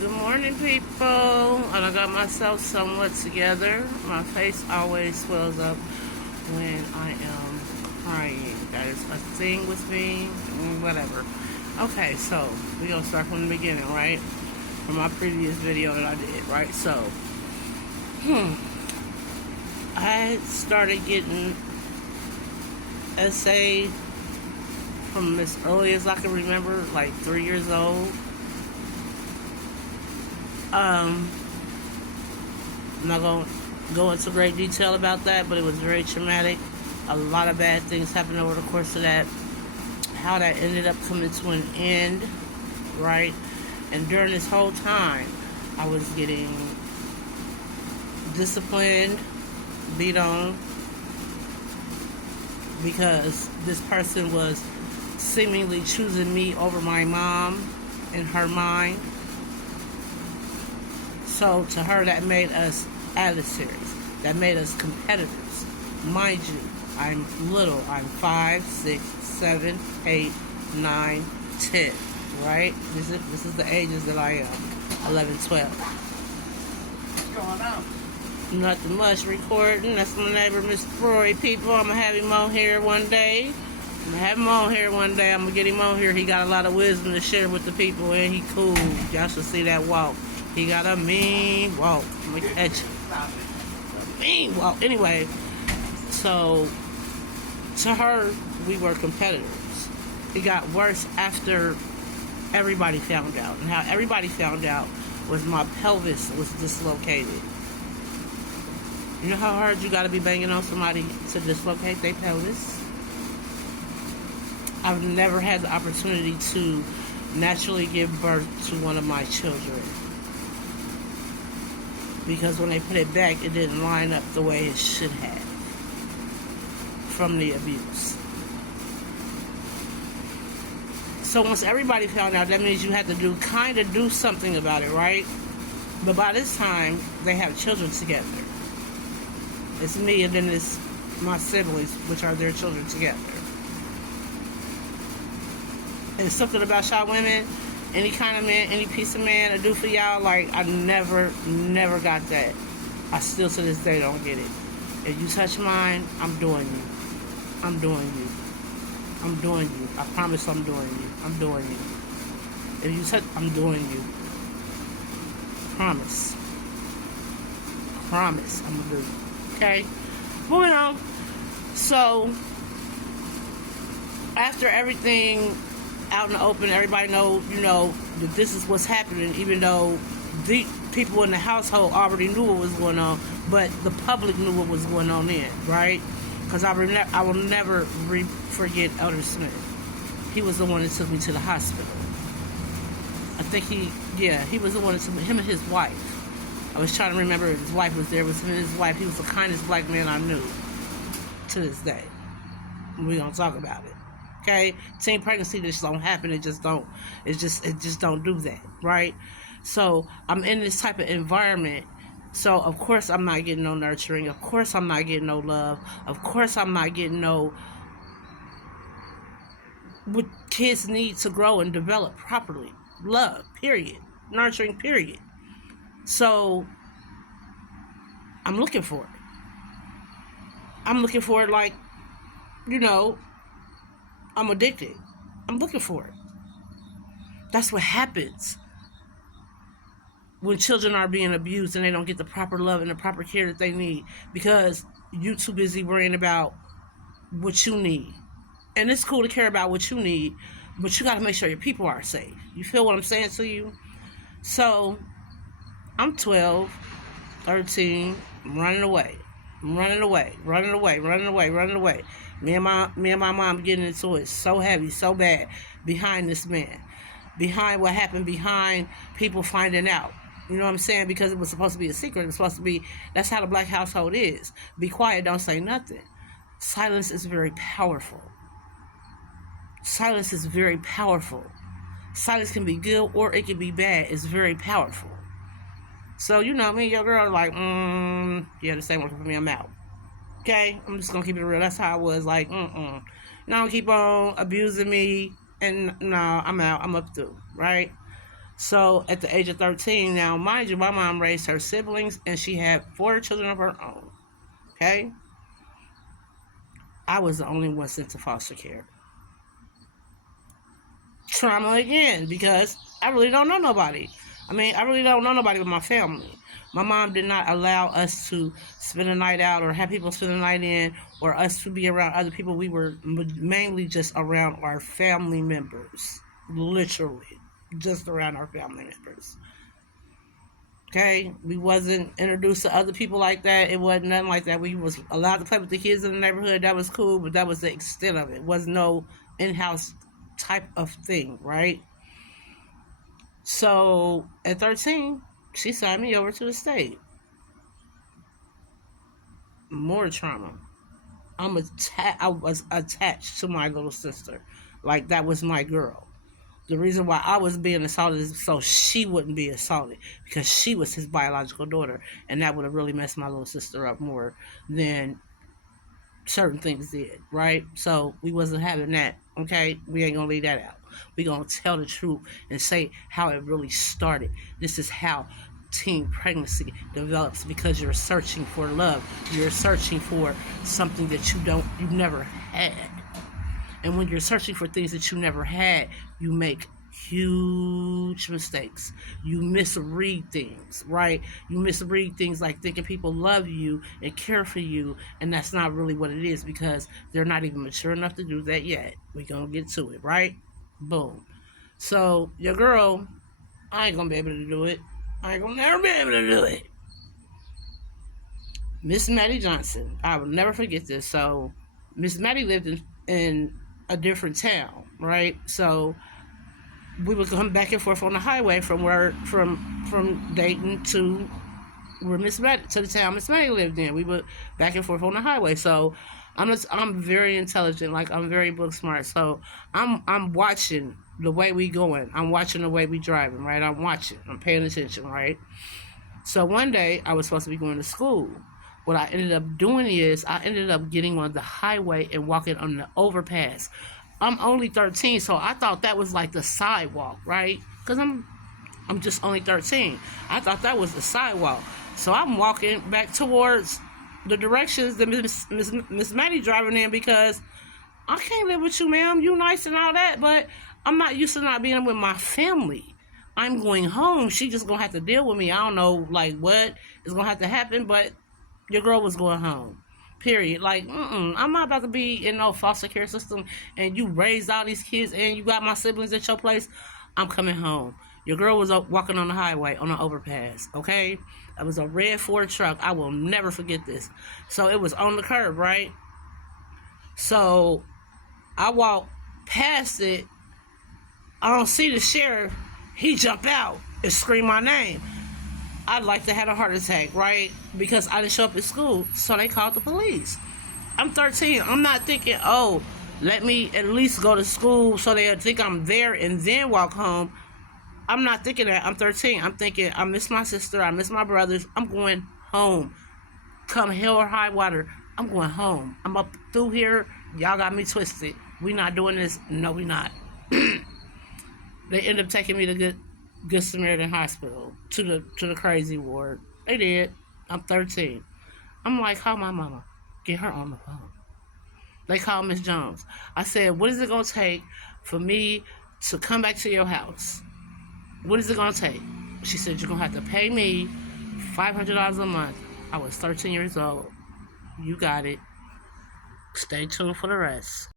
Good morning, people. And I got myself somewhat together. My face always swells up when I am crying. That is a thing with me. Whatever. Okay, so we're going to start from the beginning, right? From my previous video that I did, right? So, I started getting SA from as early as I can remember, like 3 years old. I'm not going to go into great detail about that, but it was very traumatic. A lot of bad things happened over the course of that. How that ended up coming to an end, right? And during this whole time, I was getting disciplined, beat on, because this person was seemingly choosing me over my mom in her mind. So to her, that made us adversaries. That made us competitors. Mind you, I'm little. I'm 5, 6, 7, 8, 9, 10. Right? This is the ages that I am. 11, 12. What's going on? Nothing much. Recording. That's my neighbor, Mr. Roy. People, I'm going to have him on here one day. I'm going to have him on here one day. I'm going to get him on here. He got a lot of wisdom to share with the people, and he cool. Y'all should see that walk. He got a mean walk. I'm going to catch you. A mean walk. Anyway, so to her, we were competitors. It got worse after everybody found out. And how everybody found out was my pelvis was dislocated. You know how hard you got to be banging on somebody to dislocate their pelvis? I've never had the opportunity to naturally give birth to one of my children, because when they put it back, it didn't line up the way it should have from the abuse. So once everybody found out, that means you had to do something about it, right? But by this time, they have children together. It's me and then it's my siblings, which are their children together. And something about y'all women, any kind of man, any piece of man I do for y'all, like, I never got that. I still to this day don't get it. If you touch mine, I'm doing you. I'm doing you. I'm doing you. I promise I'm doing you. I'm doing you. If you touch, I'm doing you. Promise. Promise I'm gonna do you. Okay? Moving on. So, after everything out in the open, everybody that this is what's happening, even though the people in the household already knew what was going on, but the public knew what was going on then, right? Because I will never forget Elder Smith. He was the one that took me to the hospital. I think he was the one that took me, him and his wife. I was trying to remember if his wife was there. It was him and his wife. He was the kindest black man I knew to this day. We're going to talk about it. Okay, teen pregnancy just don't happen. It just don't do that, right? So I'm in this type of environment. So of course I'm not getting no nurturing. Of course I'm not getting no love. Of course I'm not getting no what kids need to grow and develop properly. Love, period. Nurturing, period. So I'm looking for it. I'm looking for it like, I'm addicted. I'm looking for it. That's what happens when children are being abused and they don't get the proper love and the proper care that they need, because you too busy worrying about what you need. And it's cool to care about what you need, but you got to make sure your people are safe. You feel what I'm saying to you? So I'm 12, 13, I'm running away. Me and my mom getting into it so heavy, so bad, behind this man. Behind what happened, behind people finding out. You know what I'm saying? Because it was supposed to be a secret. It was supposed to be, that's how the black household is. Be quiet, don't say nothing. Silence is very powerful. Silence is very powerful. Silence can be good or it can be bad. It's very powerful. So, me and your girl are like, yeah, the same one for me, I'm out. Okay? I'm just gonna keep it real. That's how I was, like, Now keep on abusing me, and no, I'm out. I'm up through, right? So at the age of 13, now mind you, my mom raised her siblings and she had 4 children of her own. Okay? I was the only one sent to foster care. Trauma again, because I really don't know nobody. I really don't know nobody but my family. My mom did not allow us to spend a night out or have people spend the night in or us to be around other people. We were mainly just around our family members. Literally. Just around our family members. Okay? We wasn't introduced to other people like that. It wasn't nothing like that. We was allowed to play with the kids in the neighborhood. That was cool, but that was the extent of it. It was no in-house type of thing, right? So at 13, she signed me over to the state. More trauma. I was attached to my little sister. Like that was my girl. The reason why I was being assaulted is so she wouldn't be assaulted, because she was his biological daughter, and that would have really messed my little sister up more than certain things did, right? So we wasn't having that, okay? We ain't gonna leave that out. We gonna tell the truth and say how it really started. This is how teen pregnancy develops, because you're searching for love. You're searching for something that you never had. And when you're searching for things that you never had, you make huge mistakes. You misread things, right? You misread things like thinking people love you and care for you, and that's not really what it is, because they're not even mature enough to do that yet. We're gonna get to it, right? Boom. So your girl, I ain't gonna be able to do it. I ain't gonna never be able to do it. Miss Maddie Johnson, I will never forget this. So Miss Maddie lived in a different town, right? So we would come back and forth on the highway from Dayton to where to the town Miss Maddie lived in. We would back and forth on the highway. So I'm very intelligent, like I'm very book smart. So I'm watching the way we going. I'm watching the way we driving, right? I'm paying attention, right? So one day I was supposed to be going to school. What I ended up doing is I ended up getting on the highway and walking on the overpass. I'm only 13, so I thought that was like the sidewalk, right? Because I'm just only 13. I thought that was the sidewalk. So I'm walking back towards the directions that Miss Maddie driving in, because I can't live with you, ma'am. You nice and all that, but I'm not used to not being with my family. I'm going home. She just gonna have to deal with me. I don't know, like, what is gonna have to happen, but your girl was going home. Period. Like, I'm not about to be in no foster care system and you raised all these kids and you got my siblings at your place. I'm coming home. Your girl was walking on the highway on an overpass, okay? It was a red Ford truck. I will never forget this. So it was on the curb, right? So I walk past it. I don't see the sheriff. He jump out and scream my name. I'd like to have a heart attack, right? Because I didn't show up at school, so they called the police. I'm 13. I'm not thinking, oh, let me at least go to school so they'll think I'm there and then walk home. I'm not thinking that. I'm 13. I'm thinking, I miss my sister. I miss my brothers. I'm going home. Come hell or high water, I'm going home. I'm up through here. Y'all got me twisted. We not doing this. No, we not. They end up taking me to Good Samaritan Hospital to the crazy ward. They did. I'm 13. I'm like, call my mama. Get her on the phone. They called Miss Jones. I said, what is it going to take for me to come back to your house? What is it going to take? She said, you're going to have to pay me $500 a month. I was 13 years old. You got it. Stay tuned for the rest.